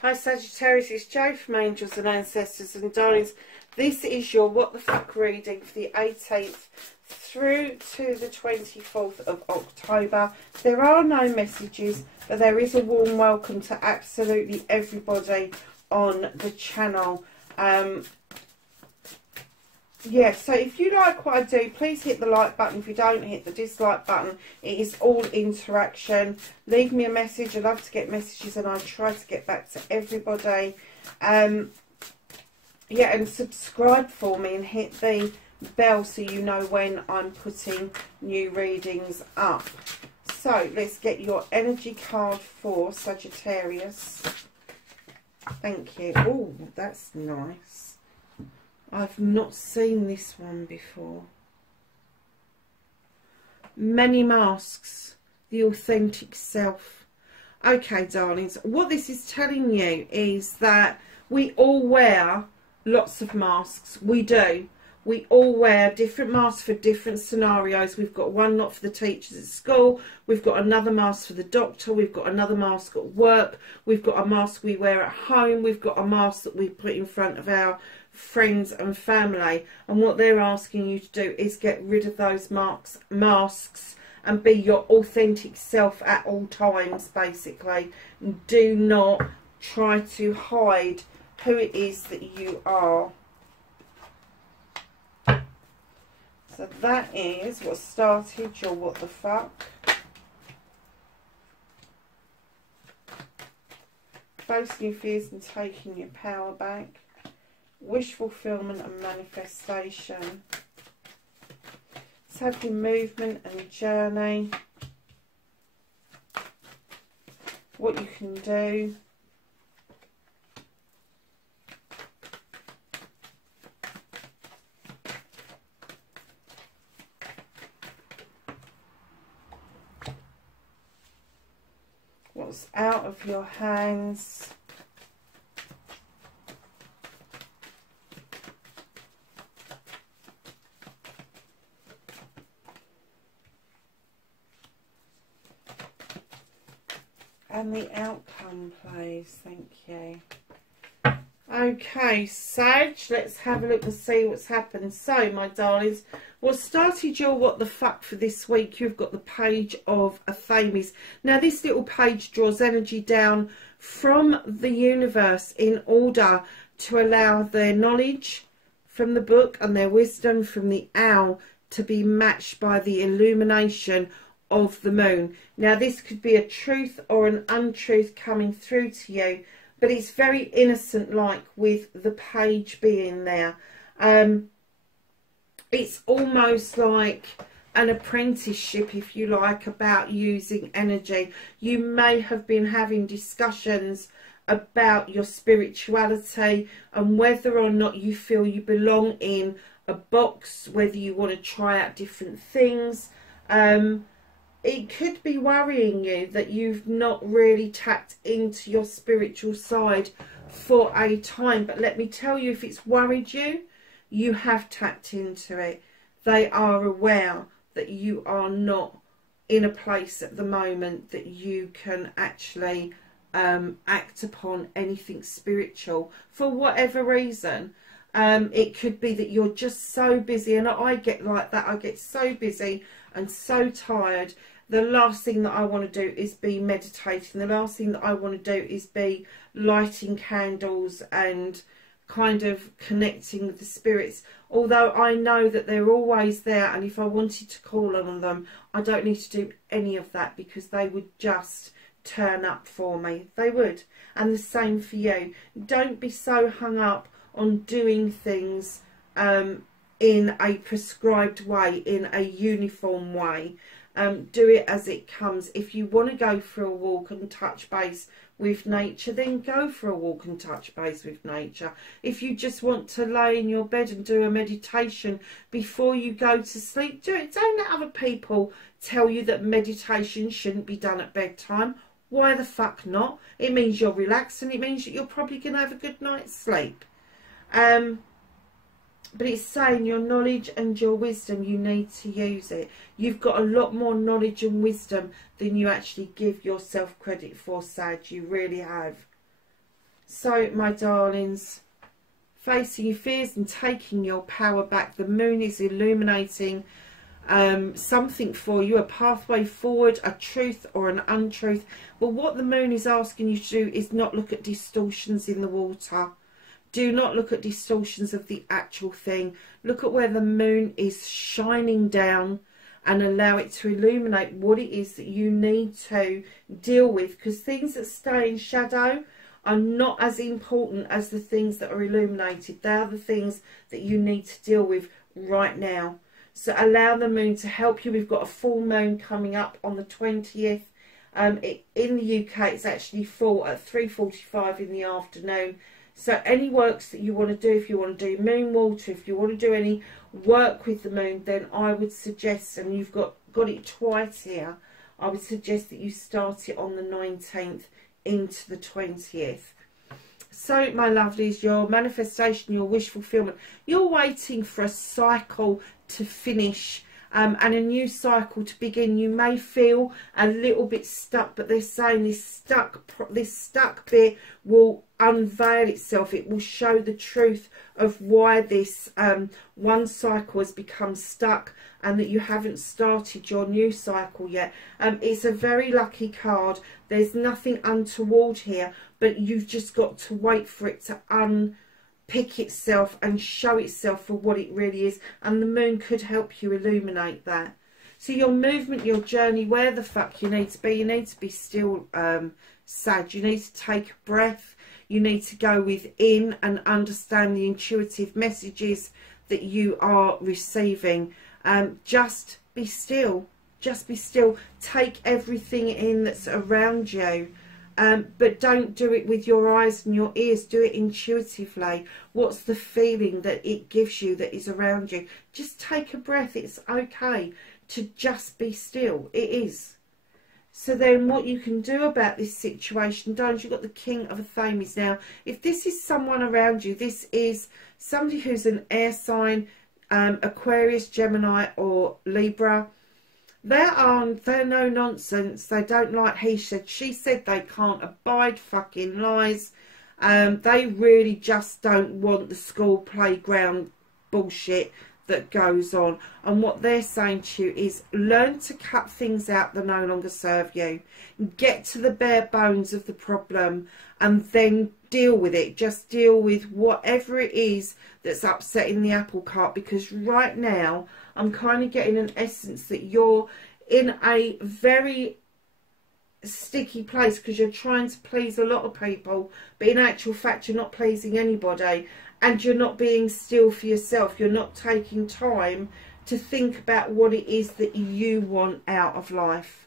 Hi Sagittarius, it's Jo from Angels and Ancestors, and darlings, this is your What the Fuck reading for the 18th through to the 24th of October. There are no messages, but there is a warm welcome to absolutely everybody on the channel. Yeah, so if you like what I do, please hit the like button. If you don't, hit the dislike button. It is all interaction. Leave me a message. I love to get messages and I try to get back to everybody. Yeah, and subscribe for me and hit the bell so you know when I'm putting new readings up. So let's get your energy card for Sagittarius. Thank you. Oh, that's nice. I've not seen this one before. Many masks, the authentic self. Okay, darlings, what this is telling you is that we all wear lots of masks. We do. We all wear different masks for different scenarios. We've got one not for the teachers at school. We've got another mask for the doctor. We've got another mask at work. We've got a mask we wear at home. We've got a mask that we put in front of our friends and family. And what they're asking you to do is get rid of those masks and be your authentic self at all times, basically. And do not try to hide who it is that you are. So that is what started your What the Fuck. Facing your fears and taking your power back. Wish fulfillment and manifestation. Let's have your movement and journey. What you can do. What's out of your hands. And the outcome, please. Thank you. Okay, Sag, let's have a look and see what's happened. So, my darlings, what started your What the Fuck for this week, you've got the Page of Athames. Now, this little page draws energy down from the universe in order to allow their knowledge from the book and their wisdom from the owl to be matched by the illumination of the moon. Now, this could be a truth or an untruth coming through to you, but it's very innocent, like with the page being there. It's almost like an apprenticeship, if you like, about using energy. You may have been having discussions about your spirituality and whether or not you feel you belong in a box, whether you want to try out different things. It could be worrying you that you've not really tapped into your spiritual side for a time. But let me tell you, if it's worried you, you have tapped into it. They are aware that you are not in a place at the moment that you can actually act upon anything spiritual for whatever reason. It could be that you're just so busy, and I get like that. I get so busy and so tired. The last thing that I want to do is be meditating. The last thing that I want to do is be lighting candles and kind of connecting with the spirits. Although I know that they're always there, and if I wanted to call on them, I don't need to do any of that because they would just turn up for me. They would. And the same for you. Don't be so hung up on doing things in a prescribed way, in a uniform way. Do it as it comes. If you want to go for a walk and touch base with nature, then go for a walk and touch base with nature. If you just want to lay in your bed and do a meditation before you go to sleep, do it. Don't let other people tell you that meditation shouldn't be done at bedtime. Why the fuck not? It means you're relaxed and it means that you're probably going to have a good night's sleep. But it's saying your knowledge and your wisdom, you need to use it. You've got a lot more knowledge and wisdom than you actually give yourself credit for, Sag. You really have. So, my darlings, facing your fears and taking your power back. The moon is illuminating something for you, a pathway forward, a truth or an untruth. But what the moon is asking you to do is not look at distortions in the water. Do not look at distortions of the actual thing. Look at where the moon is shining down and allow it to illuminate what it is that you need to deal with. Because things that stay in shadow are not as important as the things that are illuminated. They are the things that you need to deal with right now. So allow the moon to help you. We've got a full moon coming up on the 20th. In the UK, it's actually full at 3:45 in the afternoon. So any works that you want to do, if you want to do moon water, if you want to do any work with the moon, then I would suggest, and you've got it twice here, I would suggest that you start it on the 19th into the 20th. So, my lovelies, your manifestation, your wish fulfillment, you're waiting for a cycle to finish and a new cycle to begin. You may feel a little bit stuck, but they're saying this stuck bit will unveil itself. It will show the truth of why this one cycle has become stuck and that you haven't started your new cycle yet. It's a very lucky card. There's nothing untoward here, but you've just got to wait for it to unpick itself and show itself for what it really is, and the moon could help you illuminate that. So your movement, your journey, where the fuck you need to be still, Sag. You need to take a breath. You need to go within and understand the intuitive messages that you are receiving. Just be still. Just be still. Take everything in that's around you. But don't do it with your eyes and your ears. Do it intuitively. What's the feeling that it gives you that is around you? Just take a breath. It's okay to just be still. It is. So then what you can do about this situation, darling, you've got the King of Athames. Now, if this is someone around you, this is somebody who's an air sign, Aquarius, Gemini or Libra. They're no nonsense. They don't like he said, she said. They can't abide fucking lies. They really just don't want the school playground bullshit that goes on. And what they're saying to you is learn to cut things out that no longer serve you. Get to the bare bones of the problem and then deal with it. Just deal with whatever it is that's upsetting the apple cart, because right now I'm kind of getting an essence that you're in a very sticky place because you're trying to please a lot of people, but in actual fact you're not pleasing anybody, and you're not being still for yourself. You're not taking time to think about what it is that you want out of life.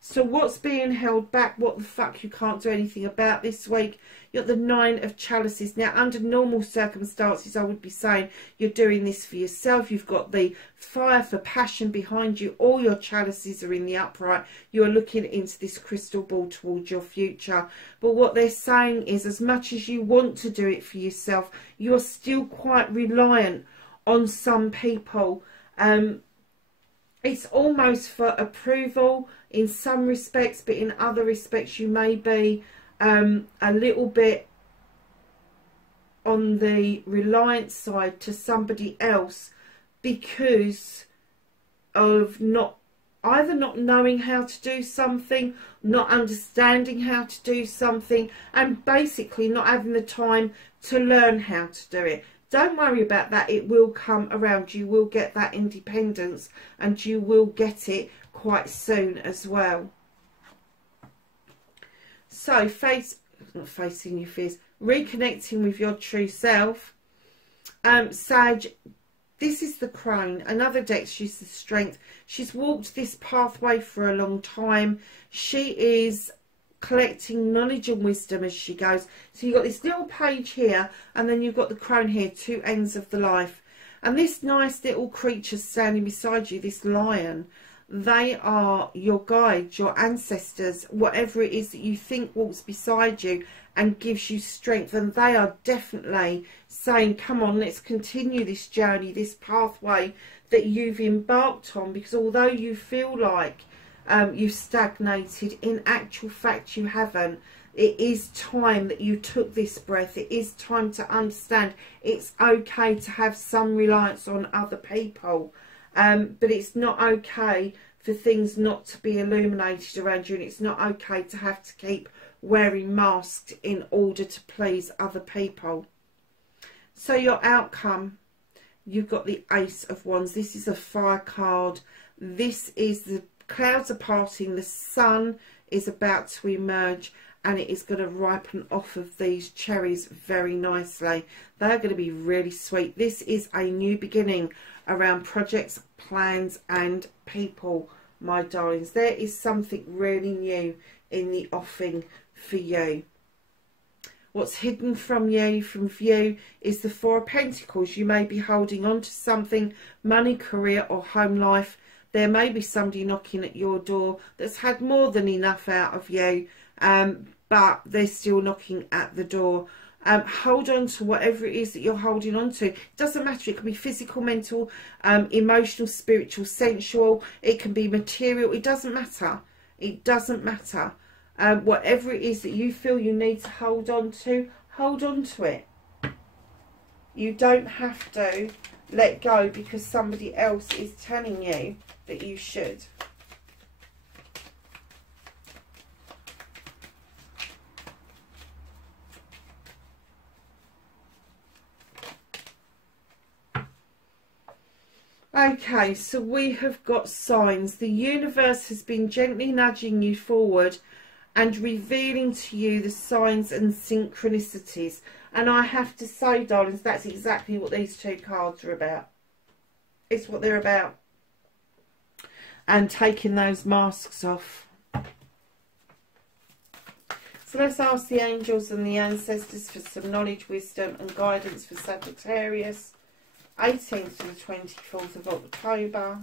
So what's being held back? What the fuck you can't do anything about this week? You've got the 9 of Chalices. Now, under normal circumstances, I would be saying you're doing this for yourself. You've got the fire for passion behind you. All your chalices are in the upright. You're looking into this crystal ball towards your future. But what they're saying is, as much as you want to do it for yourself, you're still quite reliant on some people. It's almost for approval in some respects, but in other respects you may be a little bit on the reliant side to somebody else because of either not knowing how to do something, not understanding how to do something, and basically not having the time to learn how to do it. Don't worry about that. It will come around. You will get that independence and you will get it quite soon as well. So, not facing your fears, reconnecting with your true self. Sag, this is the Crone. Another deck, she's the Strength. She's walked this pathway for a long time. She is collecting knowledge and wisdom as she goes. So you've got this little page here, and then you've got the Crone here, 2 ends of the life. And this nice little creature standing beside you, this lion, they are your guides, your ancestors, whatever it is that you think walks beside you and gives you strength. And they are definitely saying, come on, let's continue this journey, this pathway that you've embarked on. Because although you feel like you've stagnated. In actual fact, you haven't. It is time that you took this breath. It is time to understand it's okay to have some reliance on other people, but it's not okay for things not to be illuminated around you, and it's not okay to have to keep wearing masks in order to please other people. So your outcome, you've got the Ace of Wands. This is a fire card. This is the clouds are parting, the sun is about to emerge, and it is going to ripen off of these cherries very nicely. They're going to be really sweet. This is a new beginning around projects, plans and people, my darlings. There is something really new in the offing for you. What's hidden from you, from view, is the Four of Pentacles. You may be holding on to something, money, career or home life. There may be somebody knocking at your door that's had more than enough out of you, but they're still knocking at the door. Hold on to whatever it is that you're holding on to. It doesn't matter. It can be physical, mental, emotional, spiritual, sensual. It can be material. It doesn't matter. It doesn't matter. Whatever it is that you feel you need to hold on to it. You don't have to let go because somebody else is telling you that you should. Okay, so we have got signs. The universe has been gently nudging you forward and revealing to you the signs and synchronicities. And I have to say, darlings, that's exactly what these two cards are about. It's what they're about. And taking those masks off. So let's ask the angels and the ancestors for some knowledge, wisdom and guidance for Sagittarius, 18th to the 24th of October.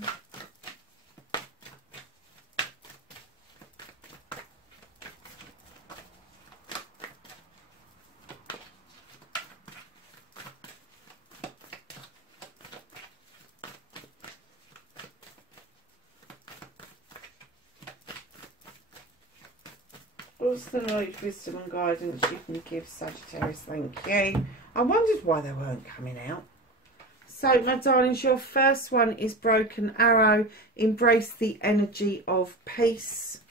What's the knowledge, wisdom and guidance you can give Sagittarius? Thank you. I wondered why they weren't coming out. So, my darlings, your first one is Broken Arrow. Embrace the energy of peace.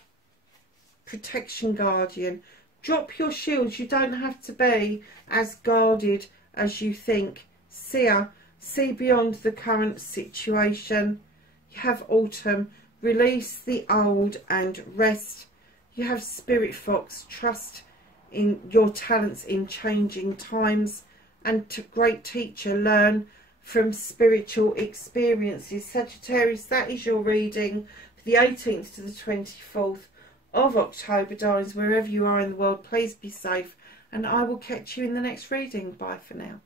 Protection Guardian. Drop your shields. You don't have to be as guarded as you think. Seer. See beyond the current situation. You have Autumn. Release the old and rest. You have Spirit Fox. Trust in your talents in changing times. And Great Teacher. Learn from spiritual experiences. Sagittarius, that is your reading for the 18th to the 24th of October, darlings. Wherever you are in the world, please be safe, and I will catch you in the next reading. Bye for now.